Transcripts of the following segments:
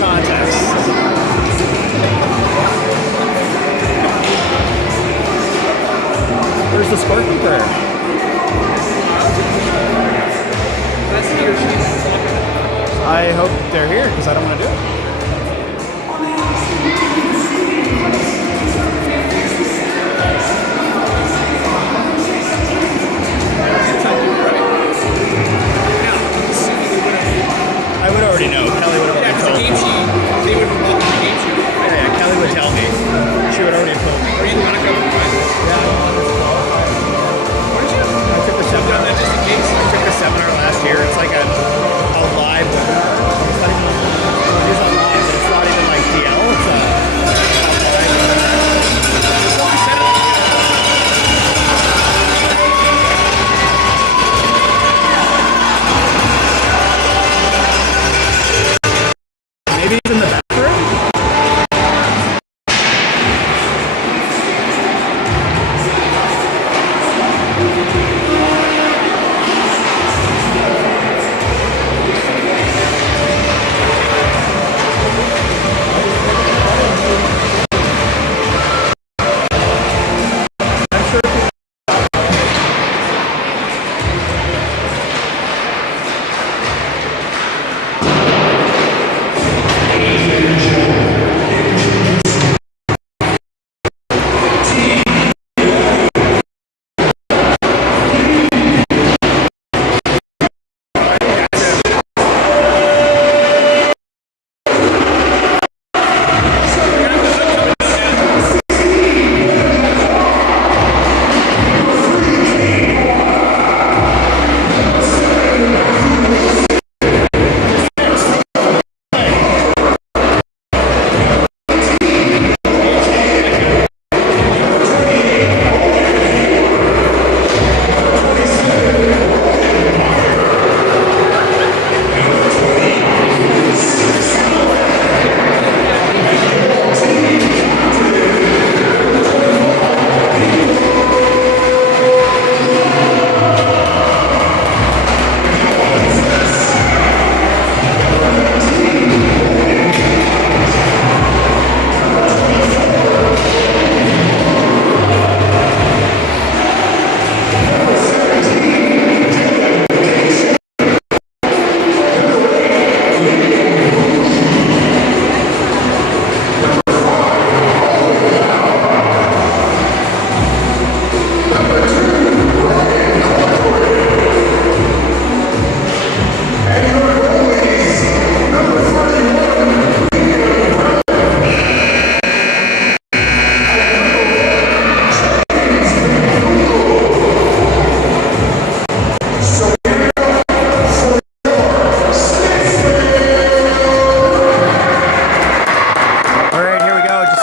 context. Where's the sparkling prayer? I hope they're here because I don't want to do it. I would already know. Kelly would have already told me. They would have welcomed the game sheet. Yeah, Kelly would tell me. She would already have told me. Or you want to go with mine? Yeah, Weren't you? I took the seminar. That just in case. I took the seminar last year. It's like a live webinar. It's not even it is online, but it's not even like DL. It's a live webinar. Maybe it's in the bathroom.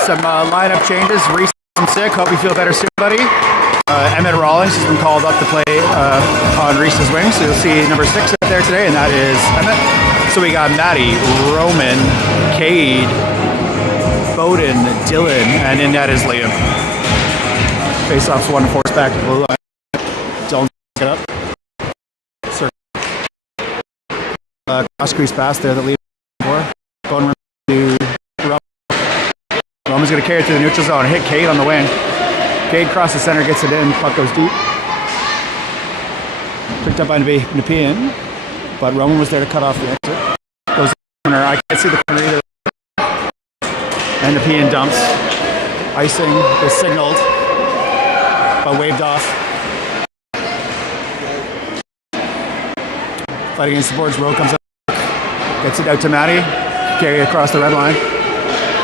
Some lineup changes. Reese is sick. Hope you feel better soon, buddy. Emmett Rawlings has been called up to play on Reese's wing, so you'll see number 6 up there today, and that is Emmett. So we got Maddie, Roman, Cade, Bowden, Dylan, and in that is Liam. Face-offs 1 force back to blue line. Dylan get up. Cross crease pass there that Liam for. Bowden to Roman's going to carry it to the neutral zone. Hit Cade on the wing. Cade crosses center, gets it in. Puck goes deep. Picked up by Nepean, but Roman was there to cut off the exit. Goes in the corner. I can't see the corner either. And Nepean dumps. Icing is signaled, but waved off. Fight against the boards. Rowe comes up. Gets it out to Matty. Carry it across the red line.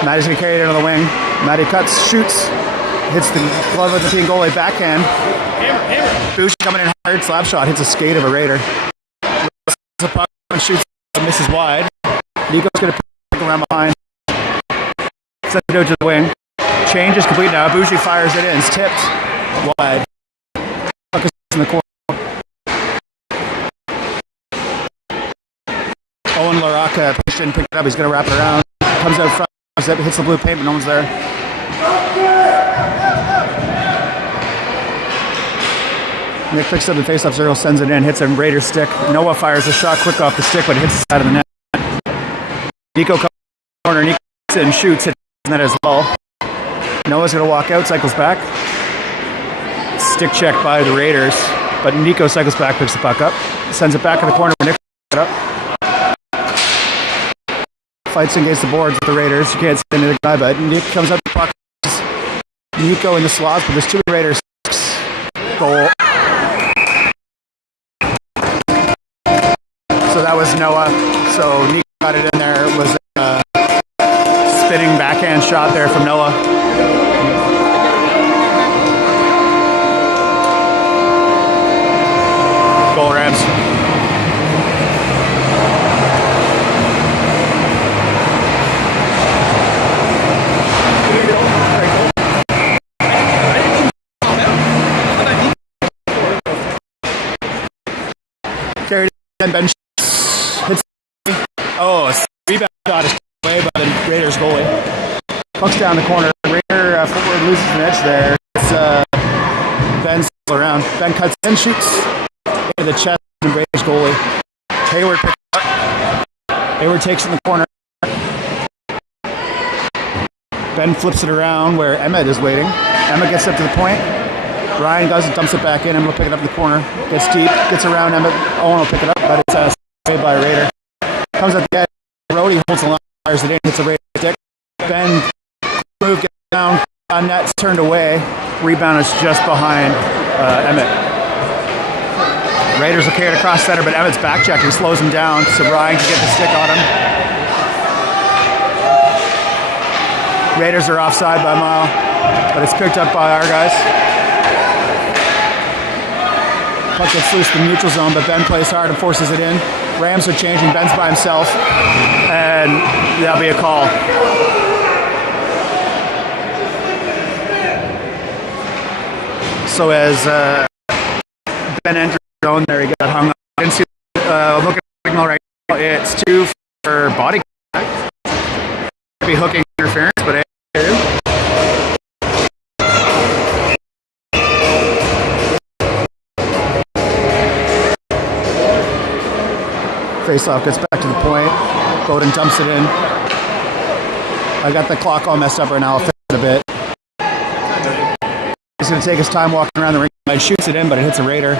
Matty's going to carry it into the wing. Matty cuts, shoots, hits the glove of the Nepean goalie, backhand. Boucher coming in hard, slap shot, hits a skate of a Raider. The puck and shoots and misses wide. Nico's going to pick around behind. Sends it out to the wing. Change is complete now. Boucher fires it in. It's tipped wide. Puck is in the corner. Owen LaRocca pushed in, picked it up. He's going to wrap it around. Comes out front. Hits the blue paint, but no one's there. Nick picks up the face-off, Zero sends it in, hits a Raider stick. Noah fires a shot quick off the stick, but it hits the side of the net. Nico comes corner. Nico gets in, shoots, hits net as well. Noah's going to walk out, cycles back. Stick check by the Raiders, but Nico cycles back, picks the puck up, sends it back in the corner. Nick it up. Fights against the boards with the Raiders. You can't see the guy, but Nick comes up the puck. Nico in the slots, but there's two Raiders. Goal. So that was Noah. So Nico got it in there. It was a spinning backhand shot there from Noah. Goal, Rams. Carried in, Ben hits. Oh, rebound shot is away by the Raiders goalie. Puck's down the corner. Raider forward loses an edge there. It's Ben around. Ben cuts in, shoots into the chest of the Raiders goalie. Hayward picks up. Hayward takes it in the corner. Ben flips it around where Emmett is waiting. Emmett gets up to the point. Ryan does it, dumps it back in. Emmett will pick it up in the corner. Gets deep, gets around Emmett. Owen will pick it up, but it's saved by a Raider. Comes at the edge. Brody holds the line, fires it in, hits a Raider stick. Ben move, gets down. Net's turned away. Rebound is just behind Emmett. Raiders will carry it across center, but Emmett's back checking, slows him down, so Ryan can get the stick on him. Raiders are offside by a mile, but it's picked up by our guys. Puck gets loose in the neutral zone, but Ben plays hard and forces it in. Rams are changing. Ben's by himself, and that'll be a call. So as Ben entered the zone there, he got hung up. I didn't see look at the signal right now. It's 2 for body contact. Could be hooking interference, but face-off gets back to the point. Bowden dumps it in. I got the clock all messed up right now. I'll fix it a bit. He's going to take his time walking around the ring. He shoots it in, but it hits a Raider.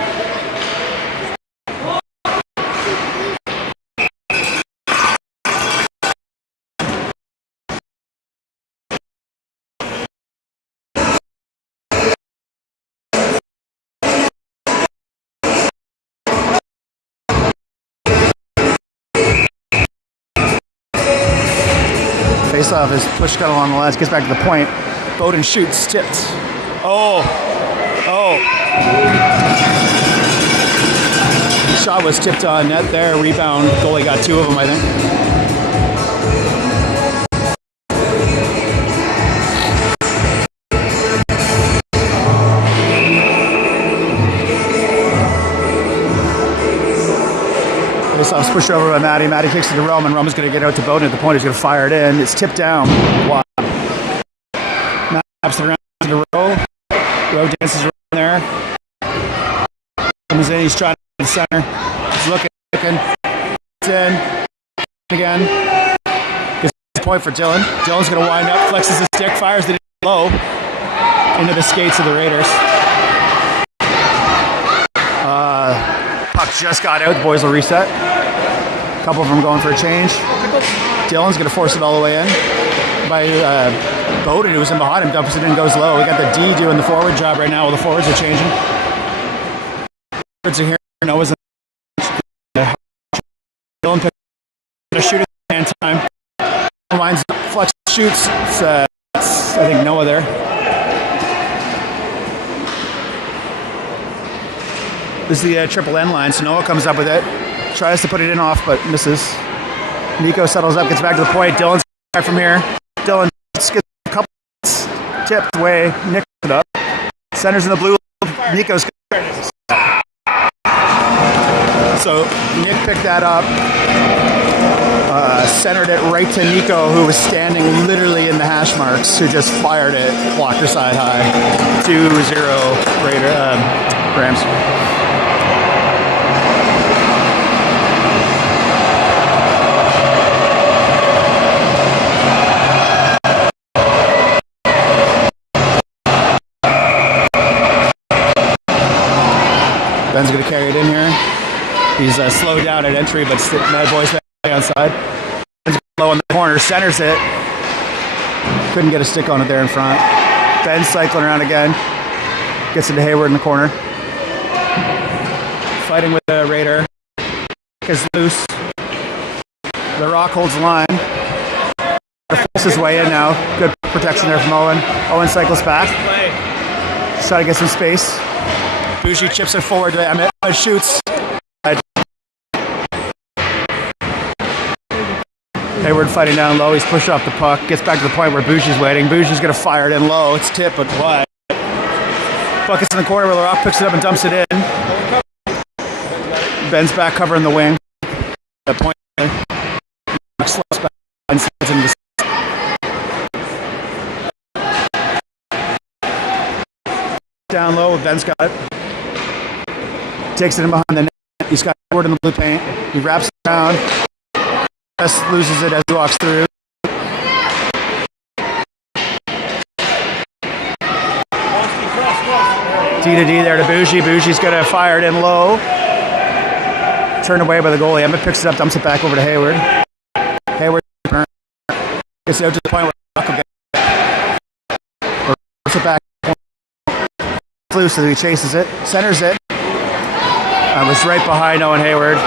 Face-off is pushed cut along the lines, gets back to the point. Bowden shoots, tipped. Oh. Shot was tipped on net there. Rebound. Goalie got 2 of them, I think. Face-off's pushed over by Matty. Matty kicks it to Rome, and Rome's going to get out to Bowden at the point. He's going to fire it in. It's tipped down. Wow. Matt taps it around to Rowe. Rowe dances around there. Comes in. He's trying to get the center. He's looking. It's in. Again. Gets the point for Dylan. Dylan's going to wind up, flexes his stick, fires it low into the skates of the Raiders. Puck just got out. The boys will reset. A couple of them going for a change. Dylan's going to force it all the way in. By Bowden, who was in behind him, dumps it in, goes low. We got the D doing the forward job right now while the forwards are changing. Forwards are here. Noah's in. Dylan picks a shooter and time. Winds up, flex shoots. It's, I think Noah there. This is the triple N line, so Noah comes up with it. Tries to put it in off, but misses. Nico settles up, gets back to the point. Dylan's from here. Dylan gets a couple tipped away. Nick it up. Centers in the blue. Nico's. So Nick picked that up. Centered it right to Nico, who was standing literally in the hash marks, who just fired it blocker side high. 2-0 Rams. He's slowed down at entry, but Mad Boy's back outside. Low in the corner, centers it. Couldn't get a stick on it there in front. Ben cycling around again. Gets into Hayward in the corner. Fighting with the Raider. Is loose. The Rock holds the line. Forces his way in now. Good protection there from Owen. Owen cycles back. Just try to get some space. Bougie chips it forward to Emmett. Shoots. Hayward fighting down low. He's pushed off the puck. Gets back to the point where Bougie's waiting. Bougie's going to fire it in low. It's tipped, but wide. Puck is in the corner where LaRock picks it up and dumps it in. Ben's back covering the wing. That point. Slips back and slides into the down low. Ben's got it. Takes it in behind the net. He's got Hayward in the blue paint. He wraps it around. Loses it as he walks through. D to D there to Bougie. Bougie's going to fire it in low. Turned away by the goalie. Emmett picks it up, dumps it back over to Hayward. Hayward gets it out to the point where Rock will get it. Or puts it back. It's loose as he chases it. Centers it. Was right behind Owen Hayward.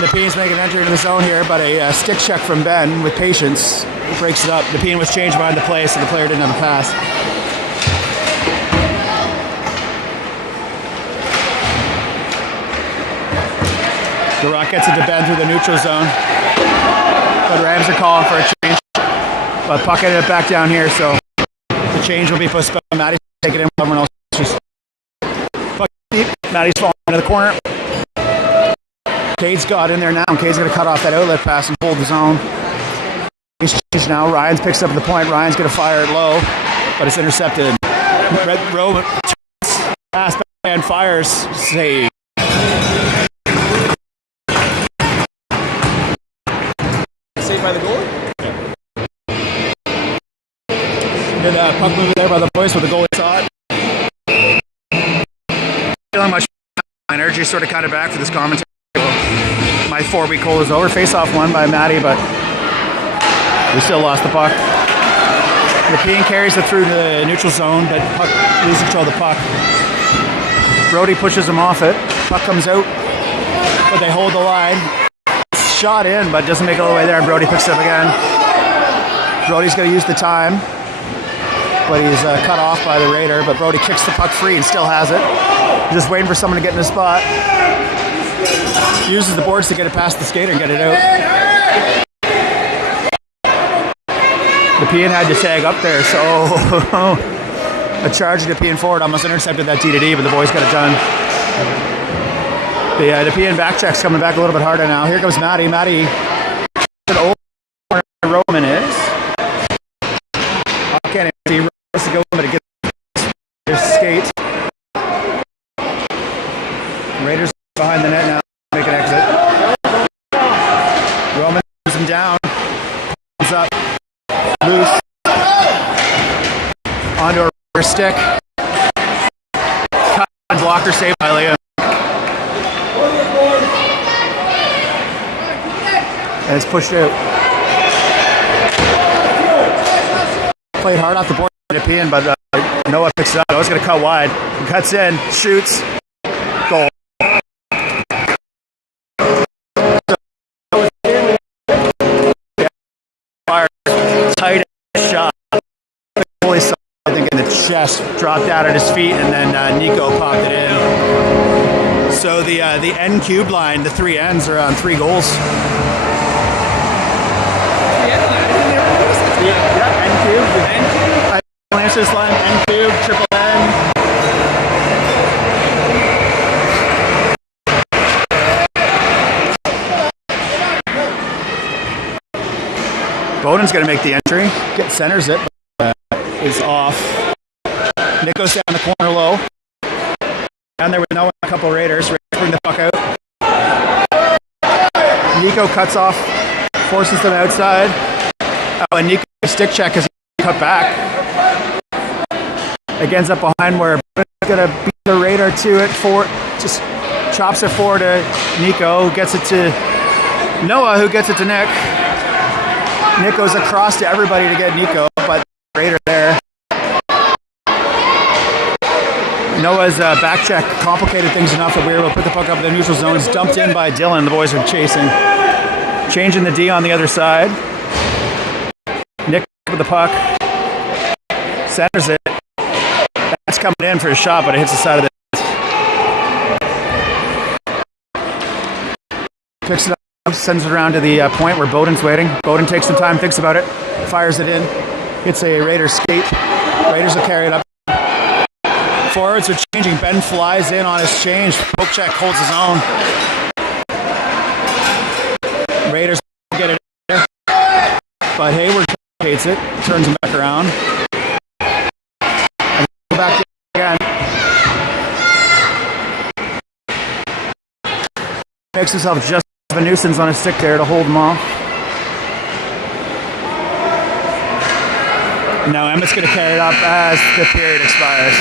Nepean's making an entry into the zone here, but a stick check from Ben with patience breaks it up. Nepean was changed behind the play, so the player didn't have a pass. The Rock gets it to Ben through the neutral zone, but Rams are calling for a change. But puck ended up back down here, so the change will be postponed. Matty's taking it in, everyone else just puck deep. Matty's falling into the corner. Cade's got in there now, and Cade's going to cut off that outlet pass and hold the zone. He's changed now. Ryan's picks up the point. Ryan's going to fire it low, but it's intercepted. Red Rowe pass back and fires. Save. Saved by the goalie? Good puck move there by the boys with the goalie saw it. Feeling much energy sort of cut it back for this commentary. My 4-week hold is over. Face-off won by Matty, but we still lost the puck. Nepean carries it through the neutral zone, but puck loses control of the puck. Brody pushes him off it. Puck comes out, but they hold the line. Shot in, but doesn't make it all the way there, and Brody picks it up again. Brody's going to use the time, but he's cut off by the Raider, but Brody kicks the puck free and still has it. Just waiting for someone to get in the spot. Uses the boards to get it past the skater and get it out. Nepean had to tag up there, so a charge of Nepean forward almost intercepted that D to D, but the boys got it done. The Nepean back check's coming back a little bit harder now. Here comes Matty. Matty, an old corner Roman is. I can't even see Rose to go, but it gets their skate. Raiders behind the net now. Make an exit. Roman moves him down. Comes up. Loose. Onto a stick. Cut and blocker saved by Liam. And it's pushed out. Played hard off the board by Nepean, but Noah picks it up. Noah's going to cut wide. He cuts in. Shoots. Goal. Tight shot. I think in the chest, dropped out at his feet, and then Nico popped it in. So the N cube line, the 3 N's are on 3 goals. Yeah, N cube. Lancer's line, N cube, triple N. Bowden's going to make the entry. Centers it, but is off. Nico's down the corner low. Down there with no one, a couple Raiders. Raiders bring the puck out. Nico cuts off, forces them outside. Oh, and Nico stick check as he cut back. Again's up behind where gonna beat the Raider to it. Just chops it forward to Nico, gets it to Noah, who gets it to Nick. Nick goes across to everybody to get Nico, but Raider there. Noah's back check complicated things enough that we were able to put the puck up in the neutral zone. It's dumped in by Dylan. The boys are chasing. Changing the D on the other side. Nick with the puck. Centers it. That's coming in for a shot, but it hits the side of the picks it up, sends it around to the point where Bowden's waiting. Bowden takes some time, thinks about it, fires it in, hits a Raider skate. Raiders will carry it up. Forwards are changing. Ben flies in on his change. Popechek holds his own. Raiders get it there, but Hayward hates it, turns him back around. And go back again. Makes himself just a nuisance on his stick there to hold him off. Now Emmett's going to carry it up as the period expires.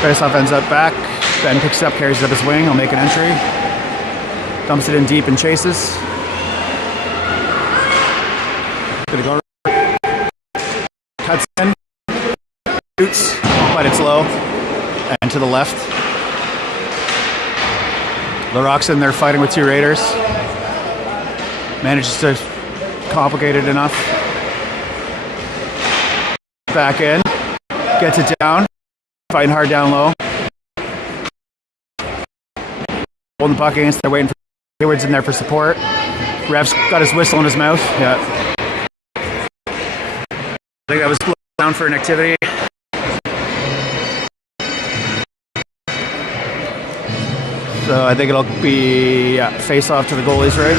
Faceoff ends up back. Ben picks it up, carries it up his wing. He'll make an entry. Dumps it in deep and chases. Gonna go. Cuts in. Shoots, but it's low. And to the left. LaRock's in there fighting with two Raiders. Manages to complicate it enough. Back in. Gets it down. Fighting hard down low. Holding the puck against, they're waiting for Hayward's in there for support. Ref's got his whistle in his mouth. Yeah. I think that was down for an activity. So I think it'll be face off to the goalies, right?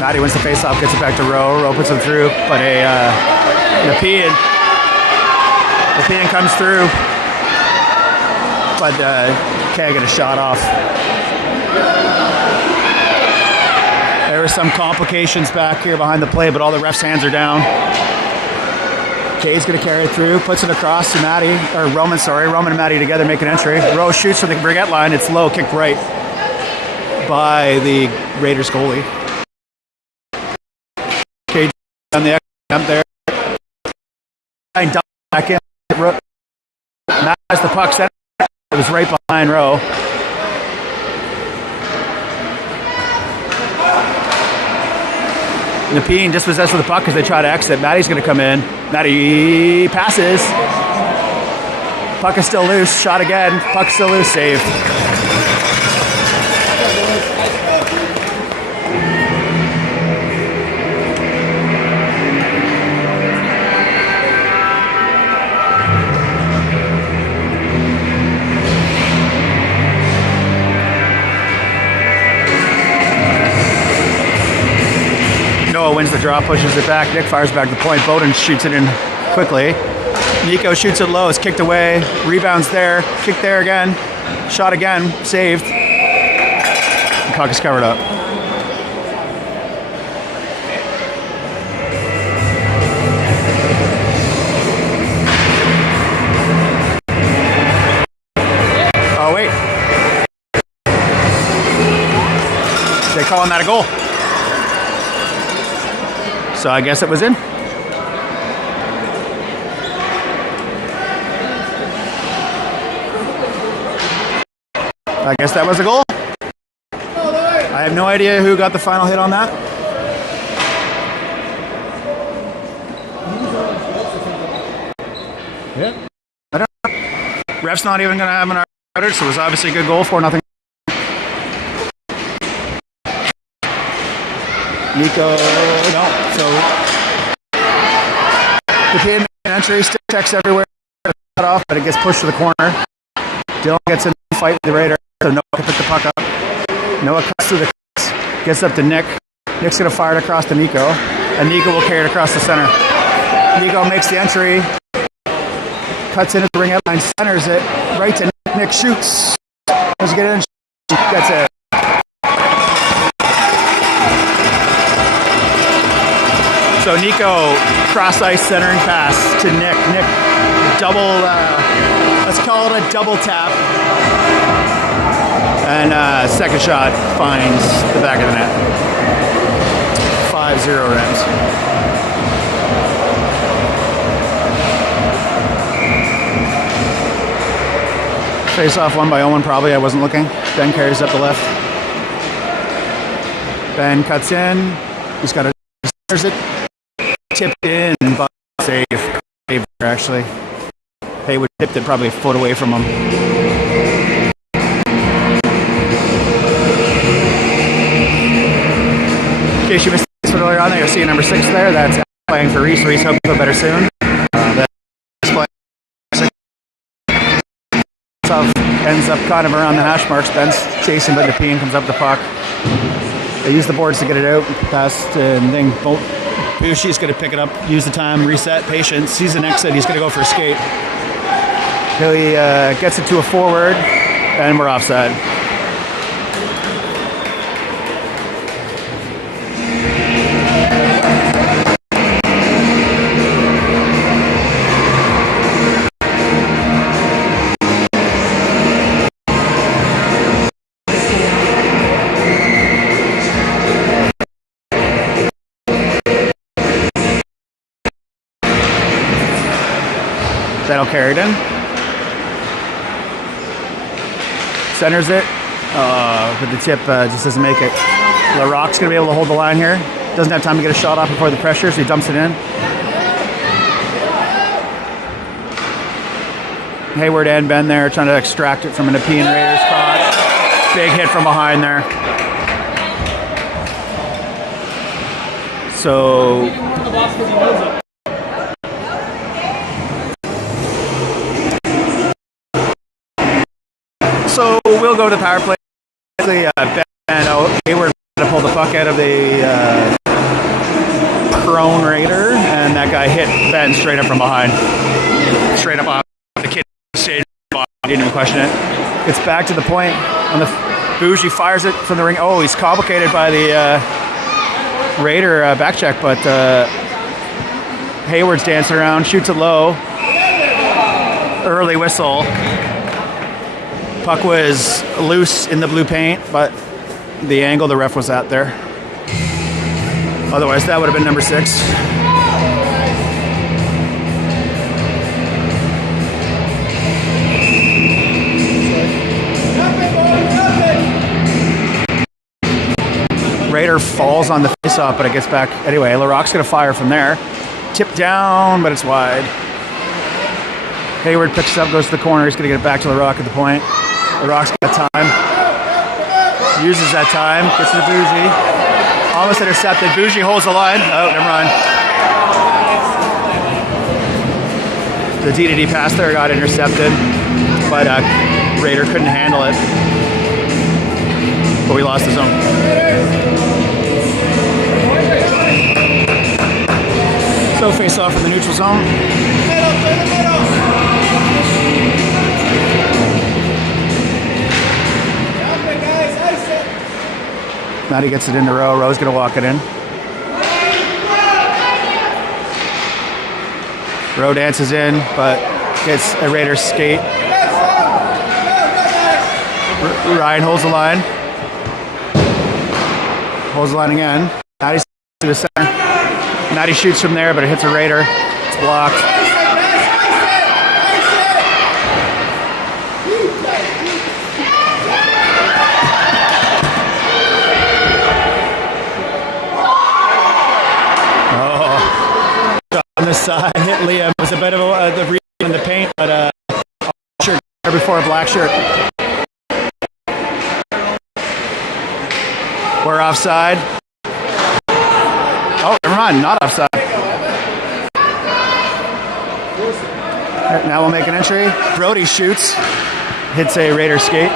Matty wins the face-off, gets it back to Rowe. Rowe puts him through, but Nepean comes through, but can't get a shot off. There were some complications back here behind the play, but all the refs' hands are down. Kay's going to carry it through, puts it across to Matty, or Roman, sorry. Roman and Matty together make an entry. Rowe shoots from the Brigette line. It's low, kicked right by the Raiders goalie. Kay on the jump there. Dump back in. Matt has the puck set. It was right behind Rowe. Nepean dispossessed with the puck as they try to exit. Matty's going to come in. Matty passes. Puck is still loose. Shot again. Puck still loose. Saved. Noah wins the draw, pushes it back. Nick fires back the point. Bowden shoots it in quickly. Nico shoots it low. It's kicked away. Rebounds there. Kicked there again. Shot again. Saved. The puck is covered up. Oh, wait. They calling that a goal. So I guess it was in. I guess that was a goal. I have no idea who got the final hit on that. Yeah. I don't know. Ref's not even going to have an arbiter, so it was obviously a good goal, 4-0. Nico, no. So the pin entry, stick checks everywhere, cut off, but it gets pushed to the corner. Dylan gets in the fight with the Raider, so Noah can pick the puck up. Noah cuts through the cuts, gets up to Nick. Nick's going to fire it across to Nico, and Nico will carry it across the center. Nico makes the entry, cuts into the ring outline, centers it right to Nick. Nick shoots. Does he get in? That's it. So Nico cross ice centering pass to Nick. Nick double, let's call it a double tap. And second shot finds the back of the net. 5-0 Rams. Face off won by Owen probably. I wasn't looking. Ben carries up the left. Ben cuts in. He's got a there's it. Tipped in, but save actually. Haywood tipped it probably a foot away from him. In case you missed this one earlier on there, you'll see number 6 there. That's playing for Reese. Reese hoping to feel better soon. Ends up kind of around the hash marks. Ben's chasing, but the peen comes up the puck. They use the boards to get it out. Past and then Bushi's going to pick it up, use the time, reset, patience. Sees an exit. He's going to go for a skate. He gets it to a forward, and we're offside. That'll carry it in. Centers it. But the tip just doesn't make it. LaRocque's going to be able to hold the line here. Doesn't have time to get a shot off before the pressure, so he dumps it in. Hayward and Ben there trying to extract it from an Nepean Raiders spot. Big hit from behind there. So we'll go to the power play. Ben Hayward to pull the puck out of the prone Raider, and that guy hit Ben straight up from behind. Straight up off the kid stage. Didn't even question it. It's back to the point. On the Bougie fires it from the ring. Oh, he's complicated by the Raider back check, but Hayward's dancing around, shoots it low. Early whistle. Puck was loose in the blue paint, but the angle the ref was at there. Otherwise, that would have been number 6. Raider falls on the faceoff, but it gets back. Anyway, LaRocque's going to fire from there. Tip down, but it's wide. Hayward picks it up, goes to the corner. He's going to get it back to LaRocque at the point. LaRocque's got time. Uses that time. Gets to the Bougie. Almost intercepted. Bougie holds the line. Oh, never mind. The D-to-D pass there got intercepted, but Raider couldn't handle it. But we lost the zone. So face off in the neutral zone. Matty gets it into Rowe. Rowe's going to walk it in. Rowe dances in, but gets a Raider skate. Ryan holds the line. Holds the line again. Maddie to the center. Maddie shoots from there, but it hits a Raider. It's blocked. On the side, hit Liam. It was a bit of the read in the paint, but shirt before a black shirt. We're offside. Oh, never mind, not offside. Now we'll make an entry. Brody shoots, hits a Raider skate.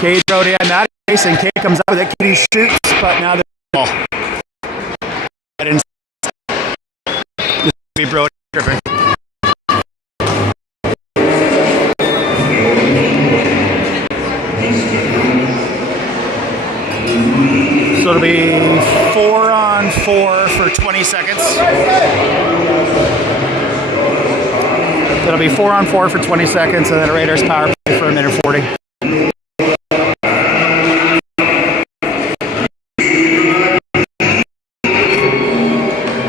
Cade, Brody, and Maddie racing. Cade comes up with it. Cade shoots, but now the ball. Be Brody tripping. So it'll be 4-on-4 for 20 seconds. It'll be 4-on-4 for 20 seconds, and then a Raiders power play for a minute 40.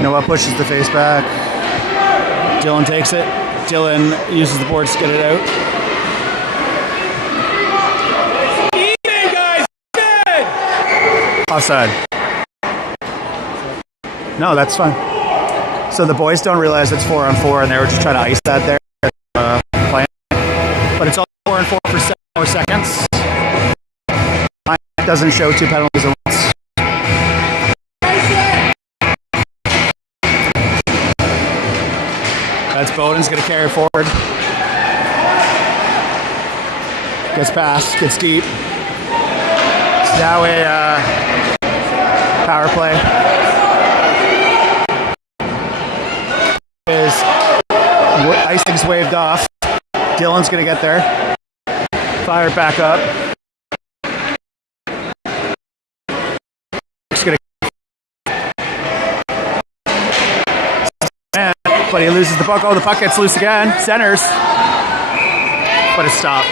Noah pushes the face back. Dylan takes it. Dylan uses the boards to get it out. Even, guys! Even! Offside. No, that's fine. So the boys don't realize it's 4-on-4, and they were just trying to ice that there. Playing. But it's all 4-on-4 for 7 more seconds. It doesn't show 2 penalties at once. That's Bowden's going to carry forward. Gets past, gets deep. It's now a power play. Icing's waved off. Dylan's going to get there. Fire it back up. But he loses the puck. Oh, the puck gets loose again. Centers. But it's stopped.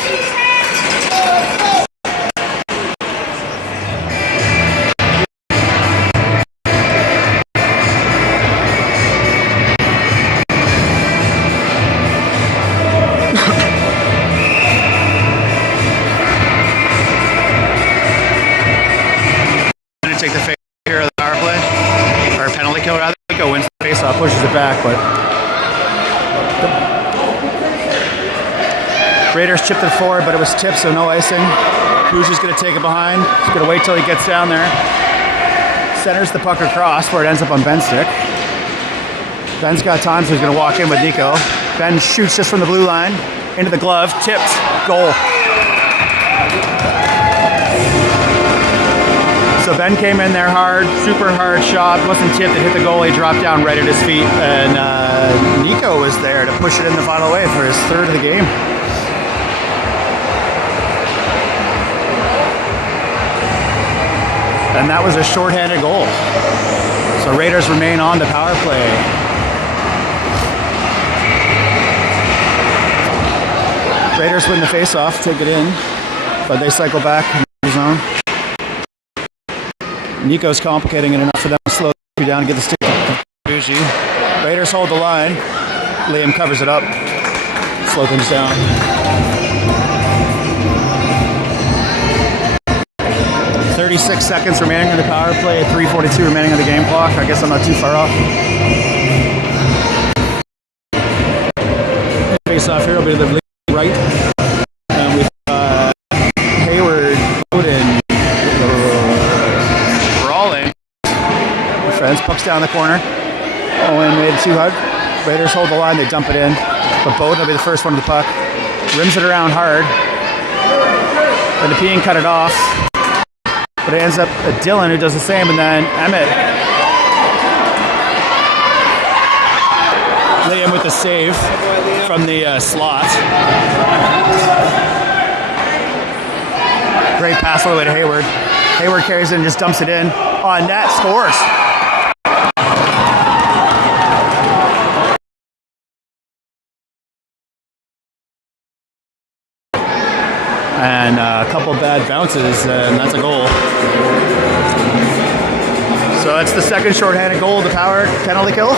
Going to take the face here of the power play. Or penalty kill rather. Nico wins the face off, pushes it back, but Raiders chipped it forward, but it was tipped, so no icing. Puja's going to take it behind. He's going to wait till he gets down there. Centers the puck across where it ends up on Ben's stick. Ben's got time, so he's going to walk in with Nico. Ben shoots just from the blue line. Into the glove. Tipped. Goal. So Ben came in there hard. Super hard shot. Wasn't tipped. It hit the goalie. Dropped down right at his feet. And Nico was there to push it in the final wave for his third of the game. And that was a shorthanded goal. So Raiders remain on the power play. Raiders win the face-off, take it in, but they cycle back in the zone. Nico's complicating it enough for them to slow you down and get the stick to Bougie. Raiders hold the line. Liam covers it up. Slow things down. 36 seconds remaining in the power play, 3:42 remaining on the game clock. I guess I'm not too far off. Face off here will be the right. With Hayward, Bowden, brawling. Defense, puck's down the corner. Owen made it too hard. Raiders hold the line, they dump it in. But Bowden will be the first one to the puck. Rims it around hard. And the Pean cut it off. But it ends up Dylan who does the same, and then Emmett. Liam with the save from the slot. Great pass all the way to Hayward. Hayward carries it and just dumps it in. On net, scores. and a couple bad bounces, and that's a goal. So that's the second shorthanded goal of the Power penalty kill.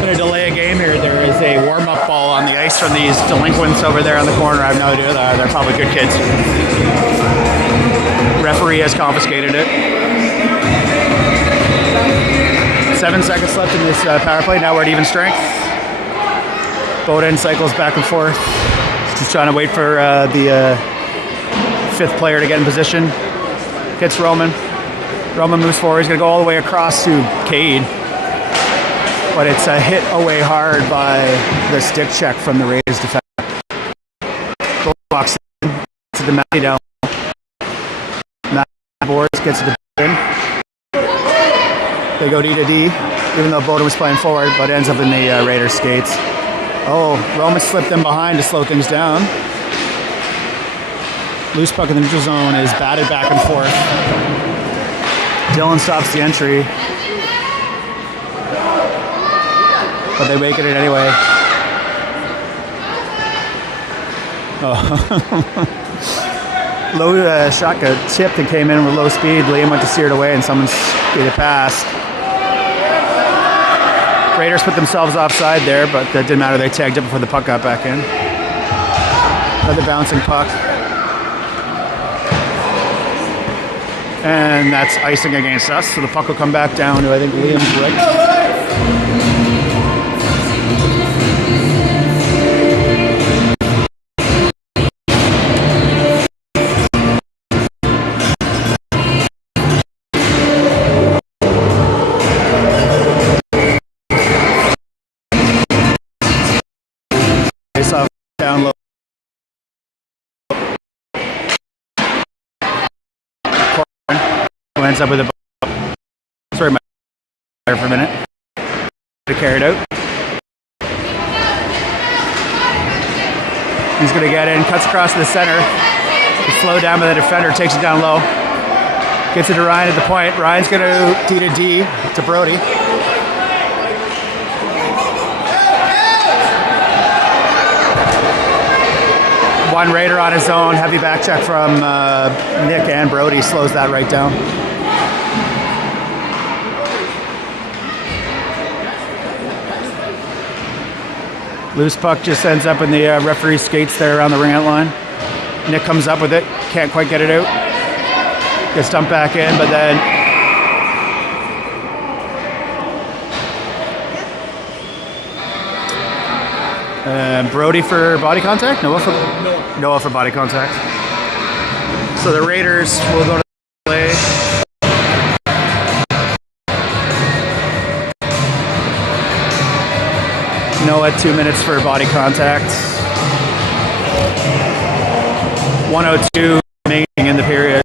Going to delay a game here. There is a warm-up ball on the ice from these delinquents over there on the corner. I have no idea. They're probably good kids. Referee has confiscated it. 7 seconds left in this power play. Now we're at even strength. Bowden cycles back and forth. Just trying to wait for the fifth player to get in position. Hits Roman. Roman moves forward. He's going to go all the way across to Cade. But it's a hit away hard by the stick check from the Raiders defense. Walks in to the Matty down. Matty boards, gets to the Bowden. They go D to D, even though Bowden was playing forward, but ends up in the Raiders' skates. Oh, Roman slipped them behind to slow things down. Loose puck in the neutral zone is batted back and forth. Dylan stops the entry. But they make it anyway. Oh. Low shot got tipped and came in with low speed. Liam went to steer it away and someone gave it past. Raiders put themselves offside there, but that didn't matter. They tagged it before the puck got back in. Another bouncing puck. And that's icing against us, so the puck will come back down to, I think, Liam's right. Down low. Who ends up with a ball. Sorry, my for a minute. To carry it out. He's going to get in, cuts across to the center. He's slowed down by the defender, takes it down low. Gets it to Ryan at the point. Ryan's going to D to D to Brody. One Raider on his own. Heavy back check from Nick and Brody slows that right down. Loose puck just ends up in the referee's skates there around the ring out line. Nick comes up with it. Can't quite get it out. Gets dumped back in, but then Brody for body contact? Noah for body contact. So the Raiders will go to play. Noah 2 minutes for body contact. 1:02 remaining in the period.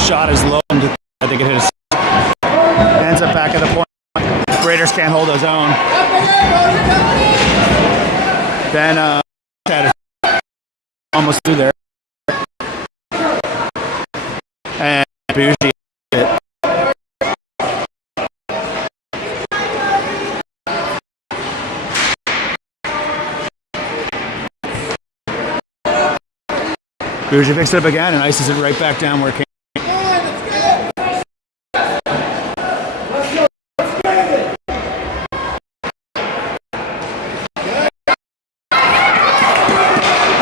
Shot is low. I think it hit his. Ends up back at the point. Raiders can't hold his own. Then had it almost through there. And Bougie it. Bougie picks it up again and ices it right back down where it came.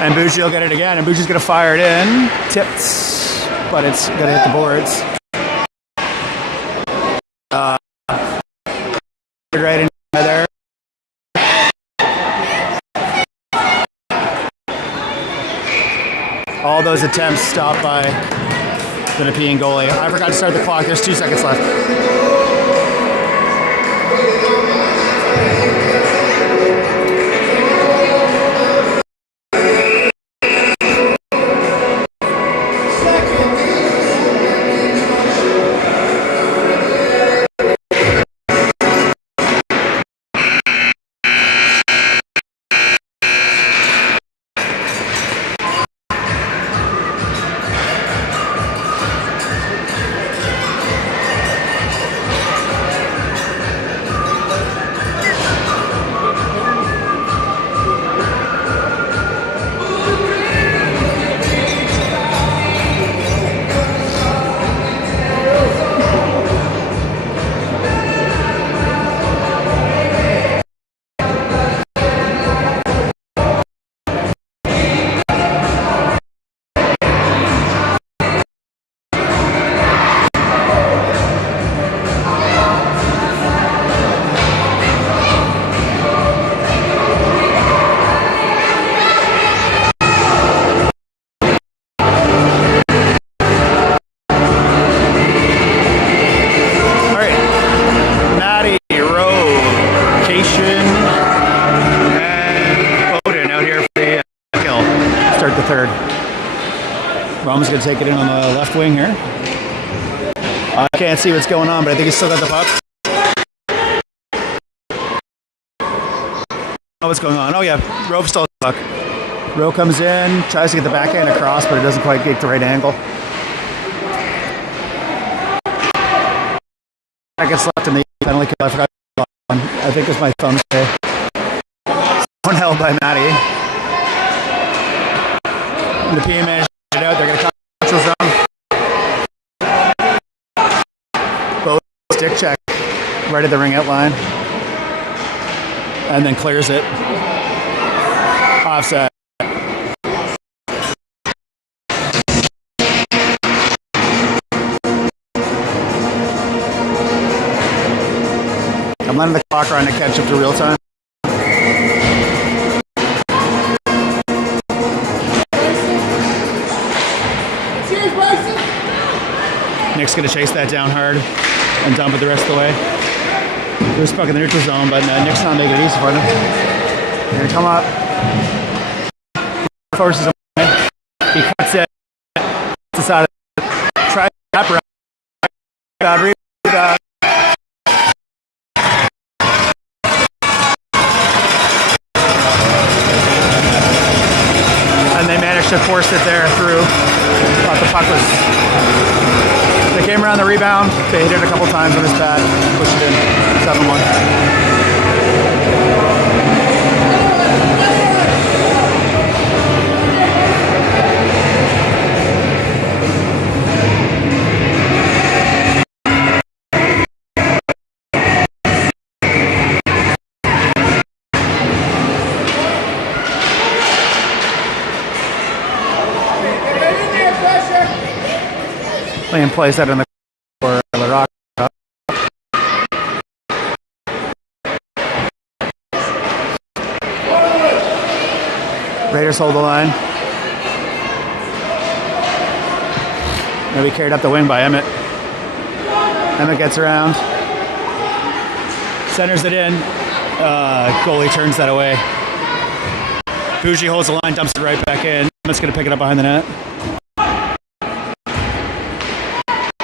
And Bougie will get it again, and Bougie's going to fire it in. Tipped, but it's going to hit the boards. Right in there. All those attempts stopped by the Nepean goalie. I forgot to start the clock. There's 2 seconds left. Roman's going to take it in on the left wing here. I can't see what's going on, but I think he's still got the puck. Oh, what's going on? Oh, yeah. Rowe still has the puck. Rowe comes in, tries to get the backhand across, but it doesn't quite get the right angle. Seconds left in the penalty kill. I forgot. I think it's my thumb today. One held by Matty. The PM managed to get it out. They're going to cut the zone. Both stick check right at the ring out line. And then clears it. Offset. I'm letting the clock run to catch up to real time. Nick's going to chase that down hard and dump it the rest of the way. There's puck in the neutral zone, but Nick's not making it easy for them. They're going to come up. Forces him. He cuts it. Decided to try to tap around. And they managed to force it there through. Thought the puck was. They came around the rebound. They hit it a couple times on his pad. Pushed it in. 7-1. Playing plays out in the for the Rock. Raiders hold the line. Maybe carried up the wing by Emmett. Emmett gets around. Centers it in. Goalie turns that away. Bougie holds the line, dumps it right back in. Emmett's going to pick it up behind the net.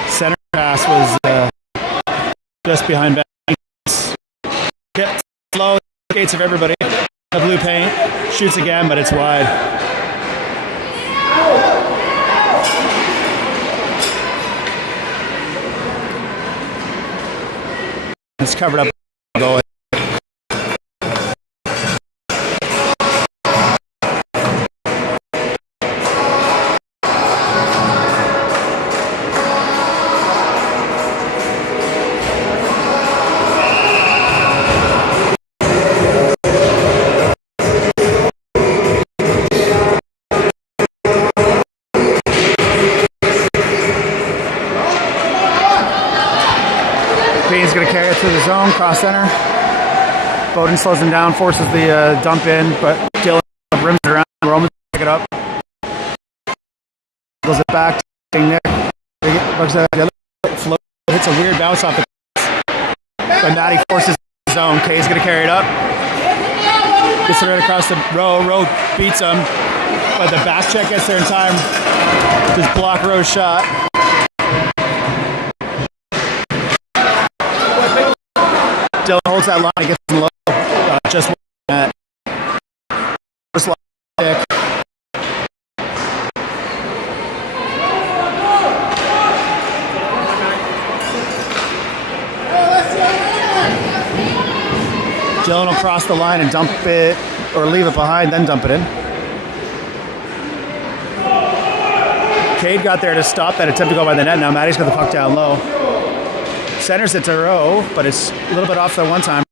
Center pass was just behind Banks. Tipped slow, skates of everybody. The blue paint, shoots again, but it's wide. It's covered up. Goal. Bean's going to carry it through the zone, cross center. Bowden slows him down, forces the dump in, but Dylan rims it around. Roman pick it up. Goes it back. Nick. Looks at the other float. Hits a weird bounce off the. But Matty forces the zone. Kay's going to carry it up. Gets it right across the row. Rowe beats him. But the back check gets there in time. Just block Rowe's shot. Dylan holds that line, he gets him low. Just net. First line pick. Dylan will cross the line and dump it, or leave it behind, then dump it in. Cade got there to stop that attempt to go by the net. Now Matty's got the puck down low. Centers it to Rowe, but it's a little bit off the one-timer.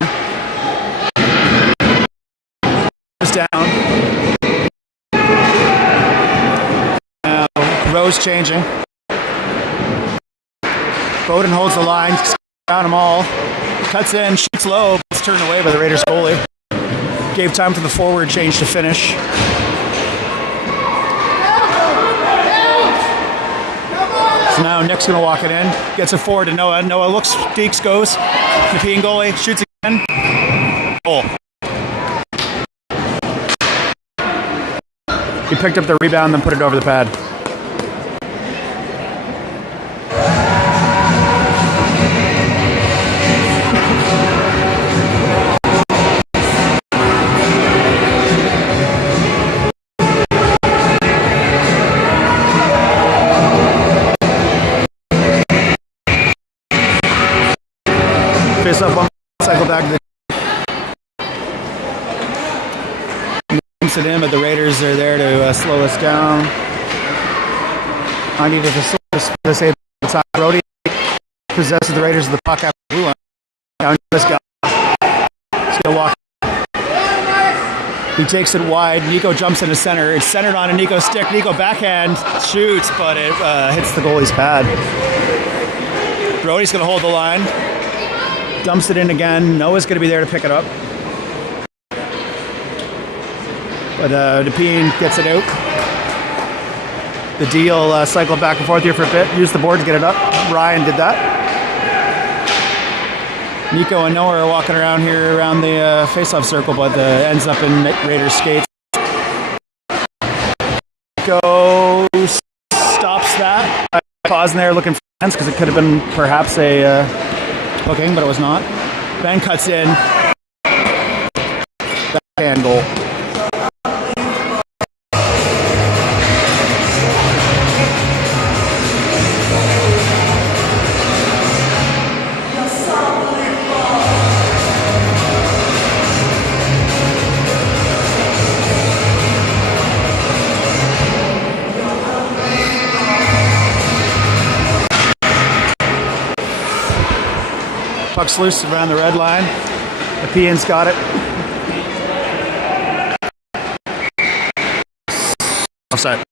It's down. Now Rowe's changing. Bowden holds the line, around them all. Cuts in, shoots low, it's turned away by the Raiders goalie. Gave time for the forward change to finish. So now Nick's going to walk it in. Gets it forward to Noah. Noah looks, Deeks goes. Nepean goalie shoots again. Goal. He picked up the rebound, then put it over the pad. face off one, cycle back to the dumps it in, but the Raiders are there to slow us down. I needed to say the time. Brody possesses the Raiders of the puck after the blue line. Down this guy. He's gonna walk. He takes it wide. Nico jumps into center. It's centered on a Nico stick. Nico backhand shoots, but it hits the goalie's pad. Brody's going to hold the line. Dumps it in again. Noah's going to be there to pick it up. But Depine gets it out. The D will cycle back and forth here for a bit. Use the board to get it up. Ryan did that. Nico and Noah are walking around here around the face-off circle, but ends up in Raiders skates. Nico stops that. Pausing there looking for hands because it could have been perhaps a hooking, but it was not. Ben cuts in. Backhand goal. Puck's loose around the red line. The Pian's got it. Offside.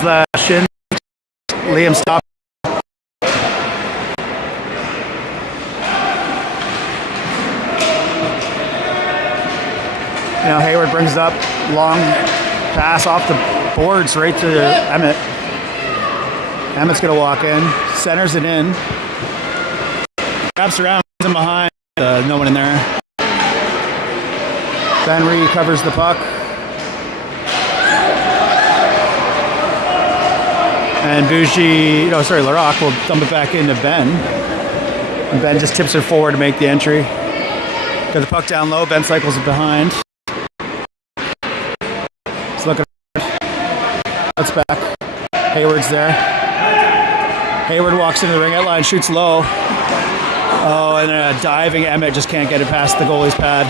The shin. Liam stop. Now Hayward brings it up. Long pass off the boards right to Emmett. Emmett's going to walk in. Centers it in. Wraps around him behind. No one in there. Ben recovers the puck. And Larocque will dump it back into Ben. And Ben just tips it forward to make the entry. Got the puck down low. Ben cycles it behind. He's looking. That's back. Hayward's there. Hayward walks into the ring line, shoots low. Oh, and a diving Emmett just can't get it past the goalie's pad.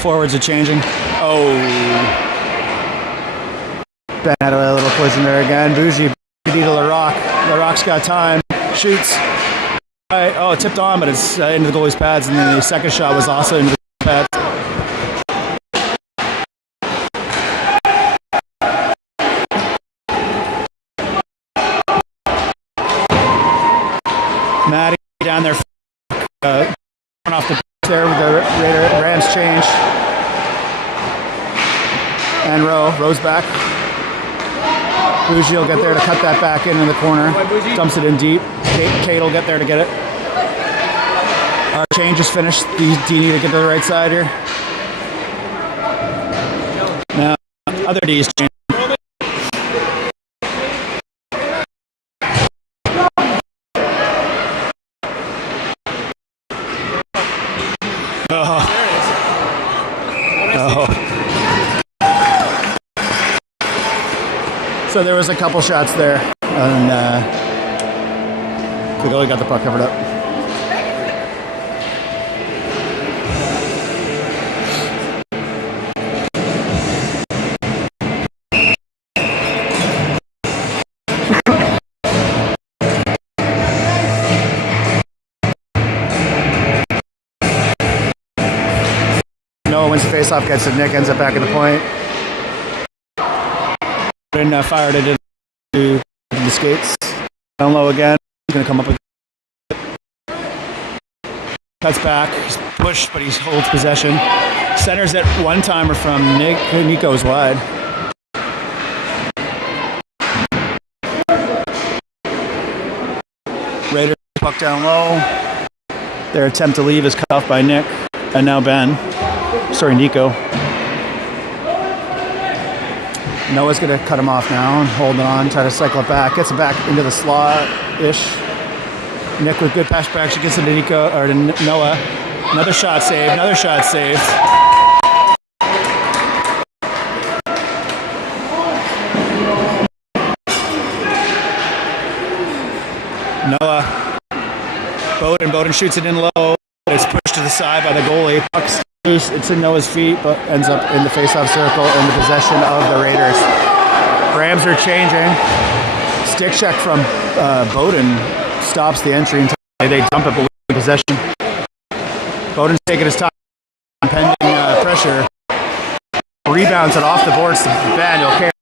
Forwards are changing. Oh. Ben had a little collision there again. Bougie to Larocque. Larocque's got time. Shoots. Oh, it tipped on, but it's into the goalie's pads. And then the second shot was also into the pads. Maddie down there. Off the there with the Rams change. And Rowe's back. Bougie will get there to cut that back in the corner. Dumps it in deep. Kate will get there to get it. Our change is finished. Do you need to get to the right side here? Now, other D's change. So there was a couple shots there, and the goalie got the puck covered up. Noah wins the face-off, gets it. Nick ends up back at the point. And fired it into the skates. Down low again. He's going to come up with it. Cuts back. He's pushed, but he holds possession. Centers it one-timer from Nick. Nico's wide. Raiders puck down low. Their attempt to leave is cut off by Nick. And now Ben. Sorry, Nico. Noah's going to cut him off now and hold it on, try to cycle it back. Gets it back into the slot-ish. Nick with good pass protection gets it to Nico, or to Noah. Another shot saved, another shot saved. Noah. Bowden shoots it in low. It's pushed to the side by the goalie. Puck's loose. It's in Noah's feet, but ends up in the face-off circle in the possession of the Raiders. Rams are changing. Stick check from Bowden stops the entry until they dump it, but in possession. Bowden's taking his time, pending pressure. Rebounds it off the boards to Ben. He'll carry.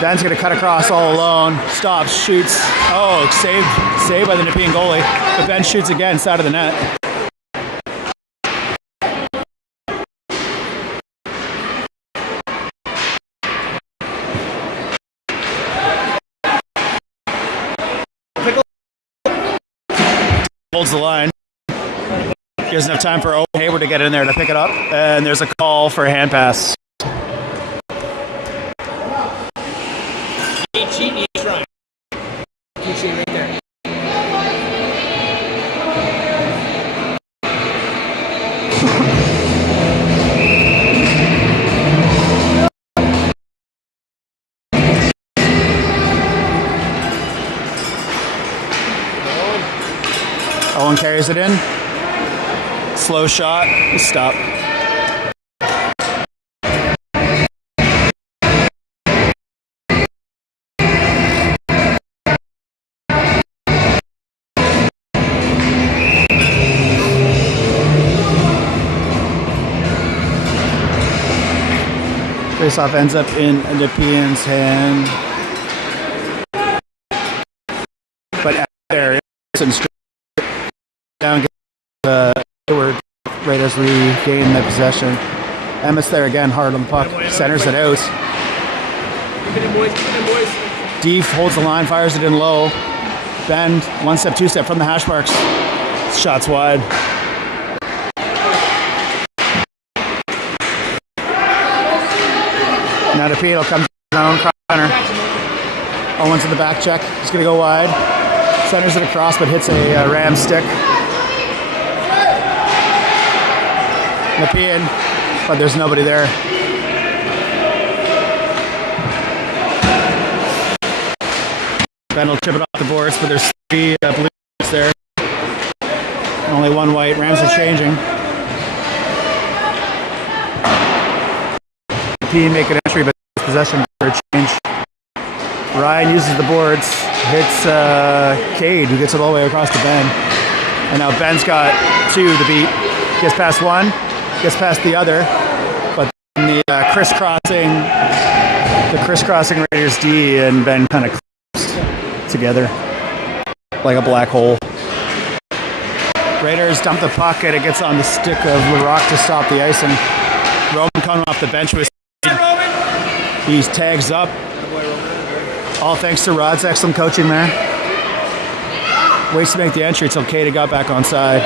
Ben's going to cut across all alone. Stops, shoots. Oh, saved by the Nepean goalie. But Ben shoots again, side of the net. Holds the line. He doesn't have time for Hayward to get in there to pick it up. And there's a call for a hand pass. Cheat, trying. Cheat right there. Owen carries it in. Slow shot. Stop. Faceoff ends up in Nepean's hand. But there, it's down. Hayward Raiders regain the possession. Emmett's there again, hard on the puck. Centers it out. Deef holds the line, fires it in low. Bend, one step, two step from the hash marks. Shots wide. Now Nepean will come to his own corner. Owens in the back check. He's going to go wide. Centers it across, but hits a ram stick. Nepean, but there's nobody there. Ben will chip it off the boards, but there's 3 blues there. Only 1 white. Rams are changing. Nepean make an entry, but possession for a change. Ryan uses the boards, hits Cade, who gets it all the way across to Ben. And now Ben's got 2 to beat. Gets past 1. Gets past the other, but the crisscrossing Raiders D and Ben kind of closed together like a black hole. Raiders dump the puck and it gets on the stick of Larocque to stop the icing. Roman coming off the bench with he tags up. All thanks to Rod's excellent coaching there. Waits to make the entry until Katie got back on side.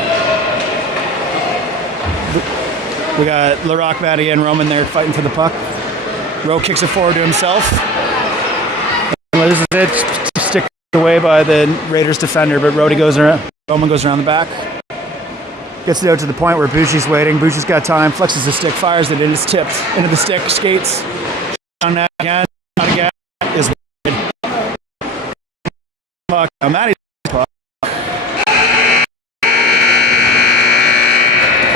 We got Larocque, Matty, and Roman there fighting for the puck. Rowe kicks it forward to himself. And this is it. Stick away by the Raiders defender, but Roman goes around the back. Gets it out to the point where Bucci's waiting. Bucci's got time, flexes the stick, fires it in. It's tipped into the stick, skates. Down that again, not again. Is wide. Puck. Now Matty's puck.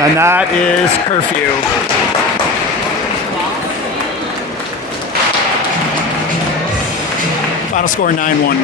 And that is curfew. Final score 9-1.